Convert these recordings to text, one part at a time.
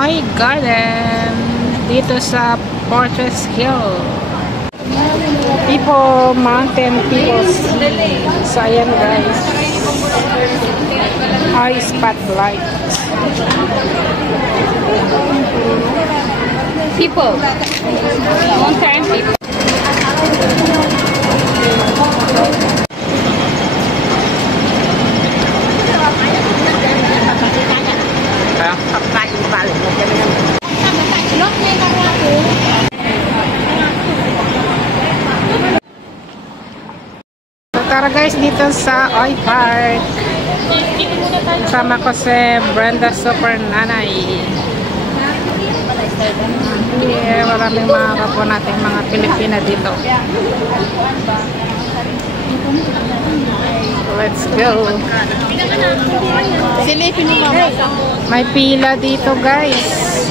Oy Garden dito sa Fortress Hill. People Mountain, People Sea. So ayan guys, Oy Spotlight. People Mountain people. Tara guys, dito sa Oy Park. Kasama ko si Brenda Super Nanay. Yeah, maraming mga kapo natin mga Pilipina dito. Let's go. May pila dito guys.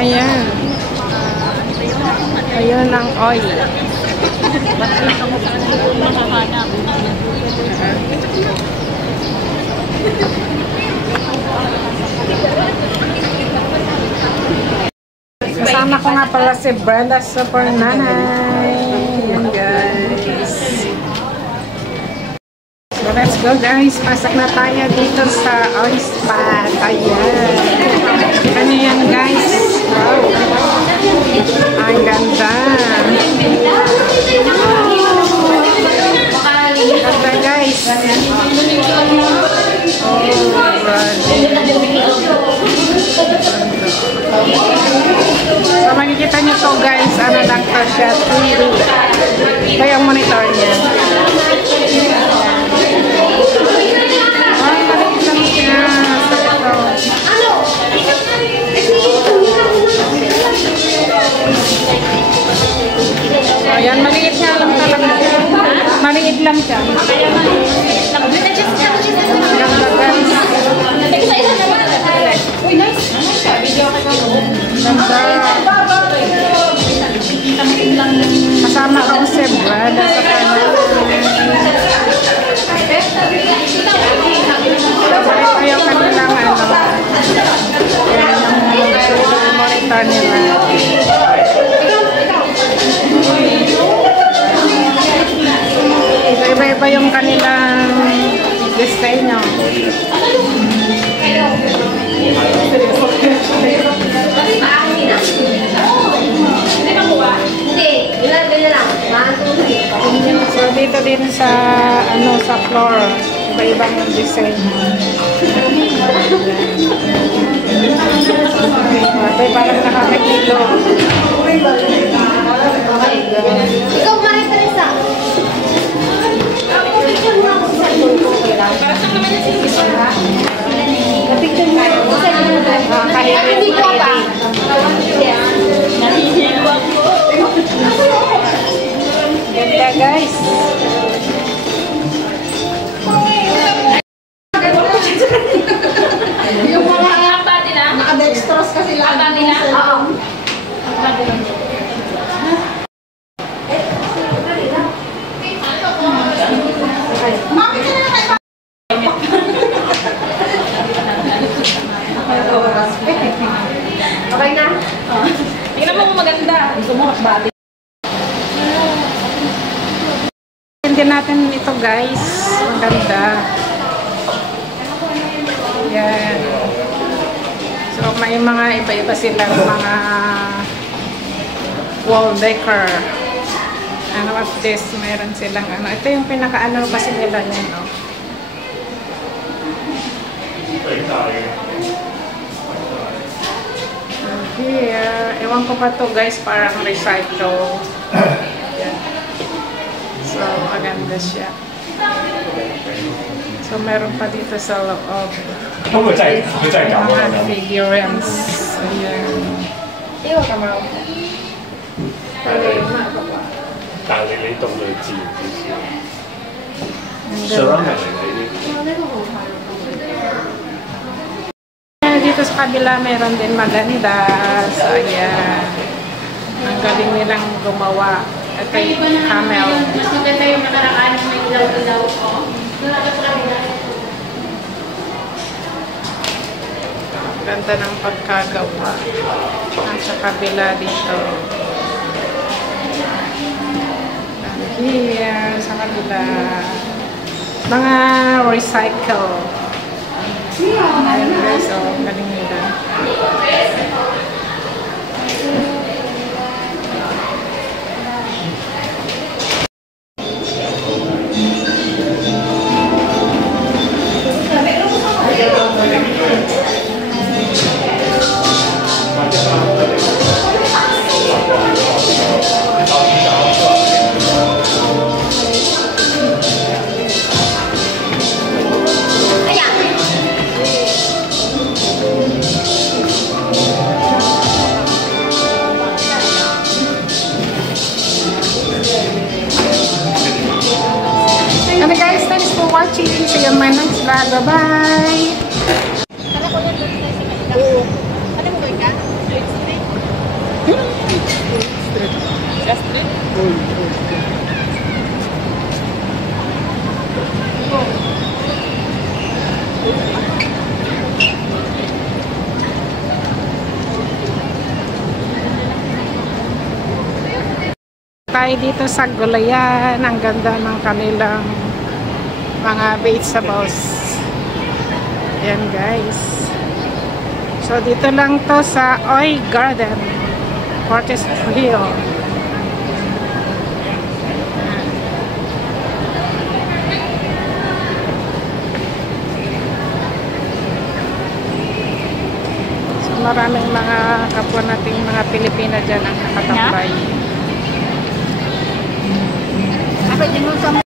Ayan. Ayun ang Oy. Kasama ko nga pala si Brenda Super Nanay. Ayan guys. So let's go guys. Pasok na tayo dito sa Oy Spot. Ayan. Ano yan guys? Wow. Ang ganda. Ganda guys. Oh God. So makikita nyo to guys. Ano lang to siya? 3D. Ito yung monitor niya. Ay, maliit lang siya. Ayan, maliit nga lang talaga. Maliit lang siya. Ganda guys. Ganda. Kasama ko si Brenda sa kanila. Ito yung kanilang ano. Ayan yung monitor nila. Iba-iba yung kanilang disenyo. So dito din sa ano sa floor, iba-ibang disenyo. Parang nakakakilo. Ikaw Maria Teresa. Para saan naman yung sisip? Napicture mo. Kahit hindi ko pa. Nahihilo ako. Ganda guys. Yung mga ngapa nila. Naka-dextrose kasi lang. Ngapa nila? Oo. Okay na? Tingnan mo kung maganda. Gusto mo body. Hindi natin ito guys. Maganda. Yan. So may mga iba-iba silang mga wall decor. Ano at this, meron silang ano. Ito yung pinaka-ano kasi nila yan, no? Here, ewan ko pa to guys, parang recycle. Yan. So, maganda siya. So, meron pa dito sa loob. Mga figurines. Ayan. Iwa ka mo. 但係你動佢自然少少。 Ganda. Dito sa kabila meron din maganda. So ayan, ang galing nilang gumawa. Ito yung camel. Mas maganda yung nakaraan ng may ilaw-ilaw ko. Doon ako sa kabila. Ganda ng pagkagawa. Nasa kabila dito. And here, sa kabila. Mga recycle. Ayan guys, oh, galing nila. And guys, thanks for watching. See you on my next vlog. Bye-bye! Tayo dito sa Gulayan. Ang ganda ng kanilang mga vegetables. Ayan guys. So dito lang to sa Oy Garden, Fortis Hill. So maraming mga kapwa nating mga Pilipina dyan ang nakatambay.